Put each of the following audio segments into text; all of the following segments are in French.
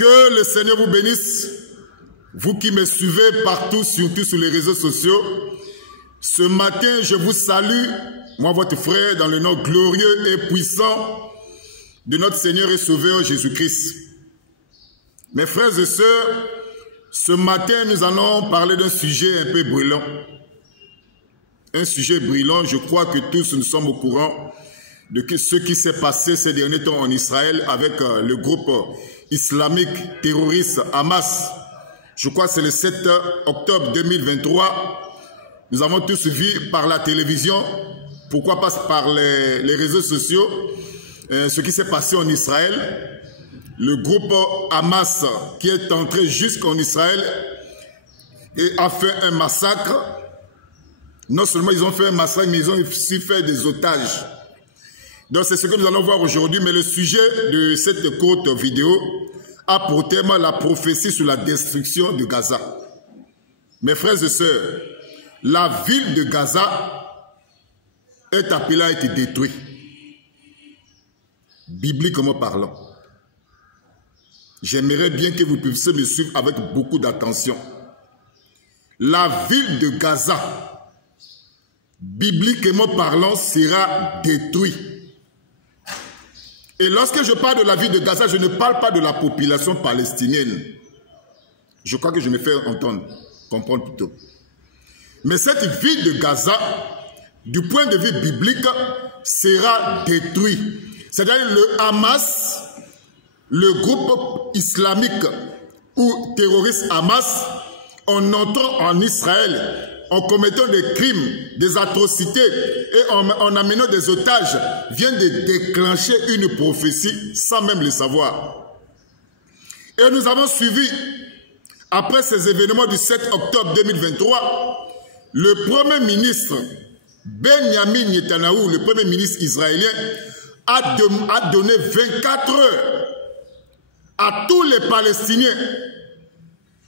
Que le Seigneur vous bénisse, vous qui me suivez partout, surtout sur les réseaux sociaux. Ce matin, je vous salue, moi votre frère, dans le nom glorieux et puissant de notre Seigneur et Sauveur Jésus-Christ. Mes frères et sœurs, ce matin, nous allons parler d'un sujet un peu brûlant. Un sujet brûlant, je crois que tous nous sommes au courant de ce qui s'est passé ces derniers temps en Israël avec le groupe islamique terroriste Hamas. Je crois que c'est le 7 octobre 2023. Nous avons tous vu par la télévision, pourquoi pas par les réseaux sociaux, ce qui s'est passé en Israël. Le groupe Hamas qui est entré jusqu'en Israël et a fait un massacre. Non seulement ils ont fait un massacre, mais ils ont aussi fait des otages. Donc c'est ce que nous allons voir aujourd'hui, mais le sujet de cette courte vidéo a pour thème la prophétie sur la destruction de Gaza. Mes frères et sœurs, la ville de Gaza est appelée à être détruite, bibliquement parlant. J'aimerais bien que vous puissiez me suivre avec beaucoup d'attention. La ville de Gaza, bibliquement parlant, sera détruite. Et lorsque je parle de la ville de Gaza, je ne parle pas de la population palestinienne. Je crois que je me fais entendre, comprendre plutôt. Mais cette ville de Gaza, du point de vue biblique, sera détruite. C'est-à-dire le Hamas, le groupe islamique ou terroriste Hamas, en entrant en Israël, en commettant des crimes, des atrocités et en amenant des otages, vient de déclencher une prophétie sans même le savoir. Et nous avons suivi, après ces événements du 7 octobre 2023, le Premier ministre Benjamin Netanyahu, le Premier ministre israélien, a donné 24 heures à tous les Palestiniens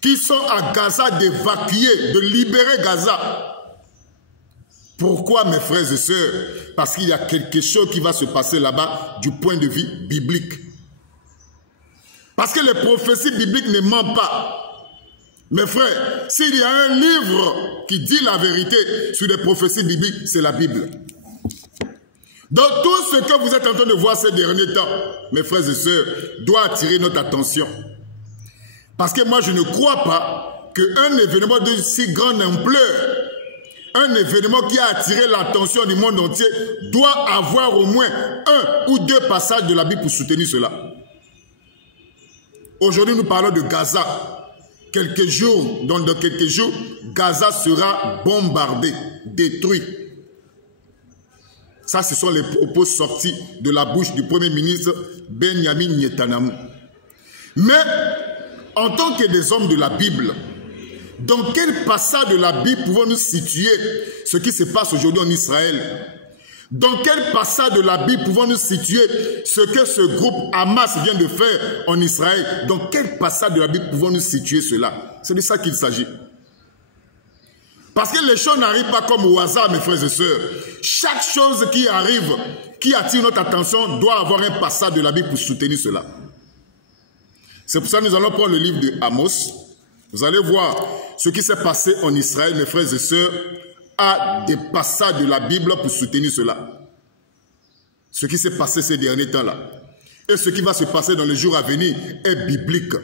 qui sont à Gaza d'évacuer, de libérer Gaza. Pourquoi, mes frères et sœurs? Parce qu'il y a quelque chose qui va se passer là-bas du point de vue biblique. Parce que les prophéties bibliques ne mentent pas. Mes frères, s'il y a un livre qui dit la vérité sur les prophéties bibliques, c'est la Bible. Donc tout ce que vous êtes en train de voir ces derniers temps, mes frères et sœurs, doit attirer notre attention. Parce que moi, je ne crois pas qu'un événement de si grande ampleur, un événement qui a attiré l'attention du monde entier, doit avoir au moins un ou deux passages de la Bible pour soutenir cela. Aujourd'hui, nous parlons de Gaza. Dans quelques jours, Gaza sera bombardé, détruit. Ça, ce sont les propos sortis de la bouche du Premier ministre Benjamin Netanyahu. Mais, en tant que des hommes de la Bible, dans quel passage de la Bible pouvons-nous situer ce qui se passe aujourd'hui en Israël? Dans quel passage de la Bible pouvons-nous situer ce que ce groupe Hamas vient de faire en Israël? Dans quel passage de la Bible pouvons-nous situer cela? C'est de ça qu'il s'agit. Parce que les choses n'arrivent pas comme au hasard, mes frères et sœurs. Chaque chose qui arrive, qui attire notre attention, doit avoir un passage de la Bible pour soutenir cela. C'est pour ça que nous allons prendre le livre de Amos. Vous allez voir ce qui s'est passé en Israël, mes frères et sœurs, à des passages de la Bible pour soutenir cela. Ce qui s'est passé ces derniers temps-là. Et ce qui va se passer dans les jours à venir est biblique,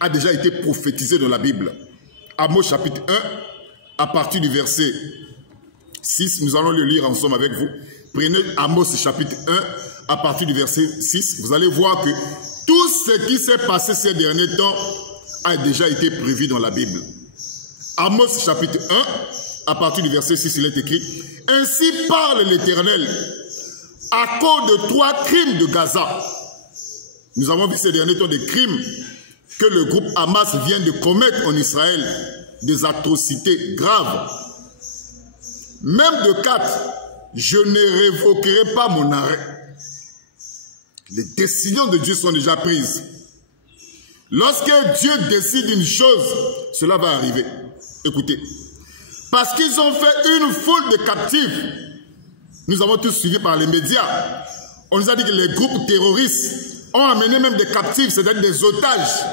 a déjà été prophétisé dans la Bible. Amos chapitre 1, à partir du verset 6, nous allons le lire ensemble avec vous. Prenez Amos chapitre 1, à partir du verset 6, vous allez voir que tout ce qui s'est passé ces derniers temps a déjà été prévu dans la Bible. Amos chapitre 1, à partir du verset 6, il est écrit « Ainsi parle l'Éternel, à cause de 3 crimes de Gaza. » Nous avons vu ces derniers temps des crimes que le groupe Hamas vient de commettre en Israël, des atrocités graves. Même de 4, je ne révoquerai pas mon arrêt. Les décisions de Dieu sont déjà prises. Lorsque Dieu décide une chose, cela va arriver. Écoutez. Parce qu'ils ont fait une foule de captifs. Nous avons tous suivi par les médias. On nous a dit que les groupes terroristes ont amené même des captifs, c'est-à-dire des otages.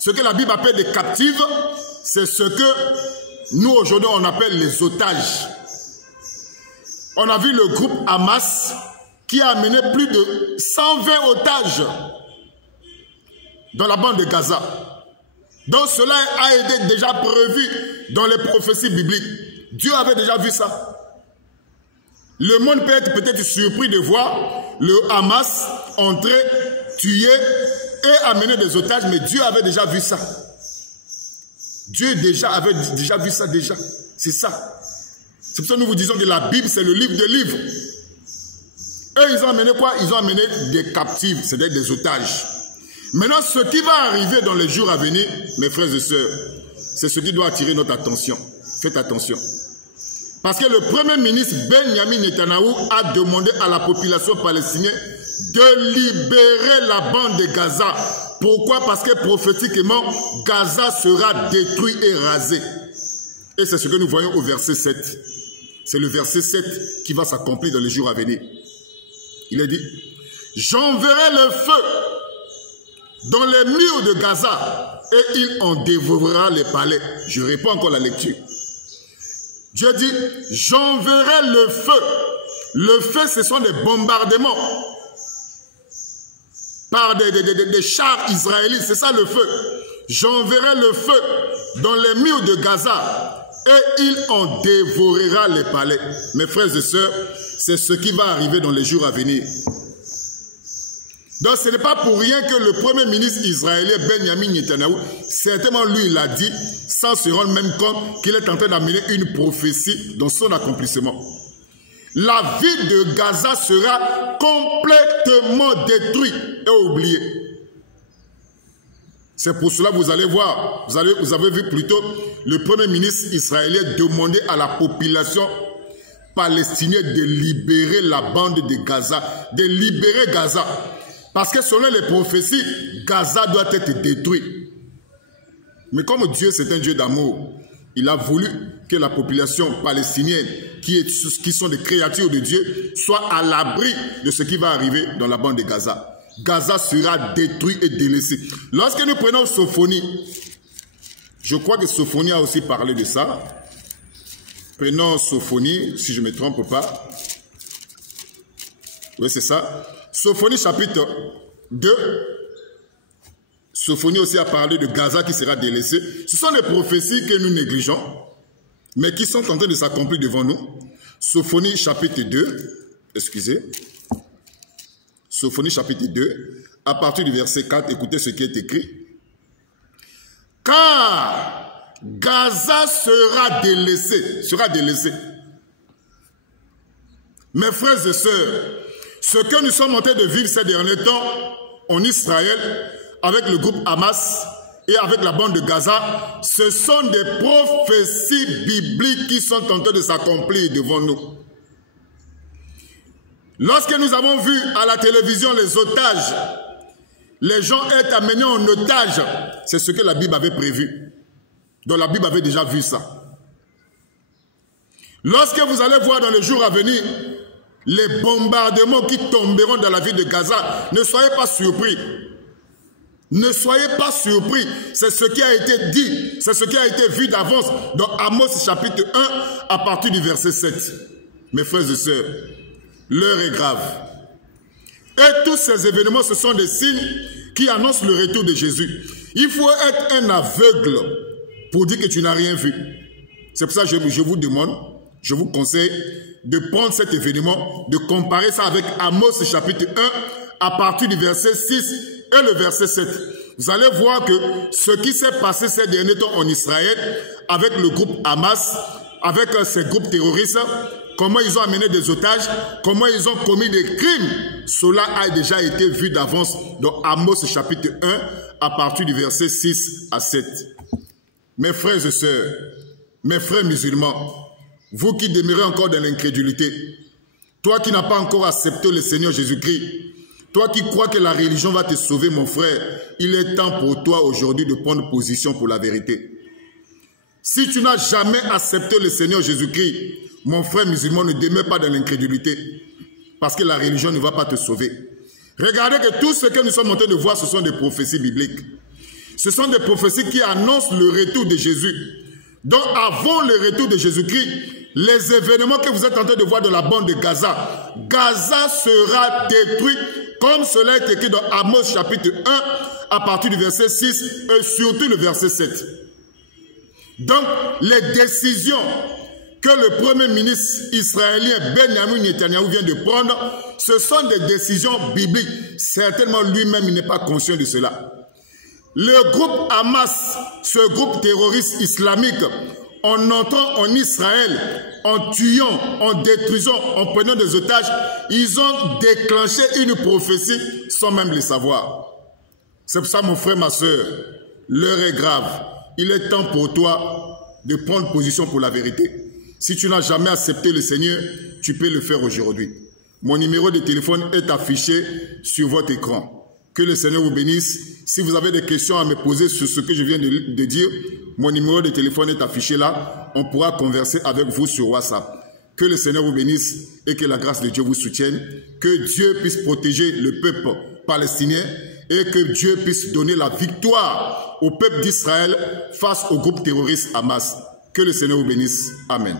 Ce que la Bible appelle des captifs, c'est ce que nous aujourd'hui on appelle les otages. On a vu le groupe Hamas qui a amené plus de 120 otages dans la bande de Gaza. Donc cela a été déjà prévu dans les prophéties bibliques. Dieu avait déjà vu ça. Le monde peut être peut-être surpris de voir le Hamas entrer, tuer et amener des otages, mais Dieu avait déjà vu ça. Dieu avait déjà vu ça déjà. C'est ça. C'est pour ça que nous vous disons que la Bible, c'est le livre des livres. Eux, ils ont amené quoi? Ils ont amené des captifs, c'est-à-dire des otages. Maintenant, ce qui va arriver dans les jours à venir, mes frères et sœurs, c'est ce qui doit attirer notre attention. Faites attention. Parce que le premier ministre Benjamin Netanyahu a demandé à la population palestinienne de libérer la bande de Gaza. Pourquoi? Parce que prophétiquement, Gaza sera détruit et rasé. Et c'est ce que nous voyons au verset 7. C'est le verset 7 qui va s'accomplir dans les jours à venir. Il est dit, j'enverrai le feu dans les murs de Gaza et il en dévorera les palais. Je réponds encore la lecture. Dieu dit, j'enverrai le feu. Le feu, ce sont des bombardements par des chars israélites. C'est ça le feu. J'enverrai le feu dans les murs de Gaza et il en dévorera les palais. Mes frères et sœurs, c'est ce qui va arriver dans les jours à venir. Donc ce n'est pas pour rien que le premier ministre israélien Benjamin Netanyahu, certainement lui il a dit, sans se rendre même compte qu'il est en train d'amener une prophétie dans son accomplissement. La ville de Gaza sera complètement détruite et oubliée. C'est pour cela que vous allez voir, vous avez vu plutôt le premier ministre israélien demander à la population palestinienne de libérer la bande de Gaza, de libérer Gaza. Parce que selon les prophéties, Gaza doit être détruit. Mais comme Dieu c'est un Dieu d'amour, il a voulu que la population palestinienne, qui sont des créatures de Dieu, soit à l'abri de ce qui va arriver dans la bande de Gaza. Gaza sera détruit et délaissé. Lorsque nous prenons Sophonie, je crois que Sophonie a aussi parlé de ça. Prenons Sophonie, si je ne me trompe pas. Oui, c'est ça. Sophonie chapitre 2. Sophonie aussi a parlé de Gaza qui sera délaissé. Ce sont des prophéties que nous négligeons, mais qui sont en train de s'accomplir devant nous. Sophonie chapitre 2. Excusez. Sophonie chapitre 2. À partir du verset 4, écoutez ce qui est écrit. Car Gaza sera délaissé. Sera délaissé. Mes frères et sœurs, ce que nous sommes en train de vivre ces derniers temps en Israël, avec le groupe Hamas et avec la bande de Gaza, ce sont des prophéties bibliques qui sont en train de s'accomplir devant nous. Lorsque nous avons vu à la télévision les otages, les gens être amenés en otage, c'est ce que la Bible avait prévu. Donc la Bible avait déjà vu ça. Lorsque vous allez voir dans les jours à venir les bombardements qui tomberont dans la ville de Gaza, ne soyez pas surpris. Ne soyez pas surpris. C'est ce qui a été dit, c'est ce qui a été vu d'avance dans Amos chapitre 1 à partir du verset 7. Mes frères et sœurs, l'heure est grave. Et tous ces événements, ce sont des signes qui annoncent le retour de Jésus. Il faut être un aveugle pour dire que tu n'as rien vu. C'est pour ça que je vous demande, je vous conseille de prendre cet événement, de comparer ça avec Amos chapitre 1 à partir du verset 6 et le verset 7. Vous allez voir que ce qui s'est passé ces derniers temps en Israël avec le groupe Hamas, avec ces groupes terroristes, comment ils ont amené des otages, comment ils ont commis des crimes, cela a déjà été vu d'avance dans Amos chapitre 1 à partir du verset 6 à 7. Mes frères et sœurs, mes frères musulmans, vous qui demeurez encore dans l'incrédulité, toi qui n'as pas encore accepté le Seigneur Jésus-Christ, toi qui crois que la religion va te sauver, mon frère, il est temps pour toi aujourd'hui de prendre position pour la vérité. Si tu n'as jamais accepté le Seigneur Jésus-Christ, mon frère musulman, ne demeure pas dans l'incrédulité, parce que la religion ne va pas te sauver. Regardez que tout ce que nous sommes en train de voir, ce sont des prophéties bibliques. Ce sont des prophéties qui annoncent le retour de Jésus. Donc avant le retour de Jésus-Christ, les événements que vous êtes en train de voir dans la bande de Gaza, Gaza sera détruit comme cela est écrit dans Amos chapitre 1 à partir du verset 6 et surtout le verset 7. Donc les décisions que le premier ministre israélien Benjamin Netanyahu vient de prendre, ce sont des décisions bibliques. Certainement lui-même il n'est pas conscient de cela. Le groupe Hamas, ce groupe terroriste islamique, en entrant en Israël, en tuant, en détruisant, en prenant des otages, ils ont déclenché une prophétie sans même le savoir. C'est pour ça, mon frère, ma soeur, l'heure est grave. Il est temps pour toi de prendre position pour la vérité. Si tu n'as jamais accepté le Seigneur, tu peux le faire aujourd'hui. Mon numéro de téléphone est affiché sur votre écran. Que le Seigneur vous bénisse. Si vous avez des questions à me poser sur ce que je viens de dire, mon numéro de téléphone est affiché là. On pourra converser avec vous sur WhatsApp. Que le Seigneur vous bénisse et que la grâce de Dieu vous soutienne. Que Dieu puisse protéger le peuple palestinien et que Dieu puisse donner la victoire au peuple d'Israël face au groupe terroriste Hamas. Que le Seigneur vous bénisse. Amen.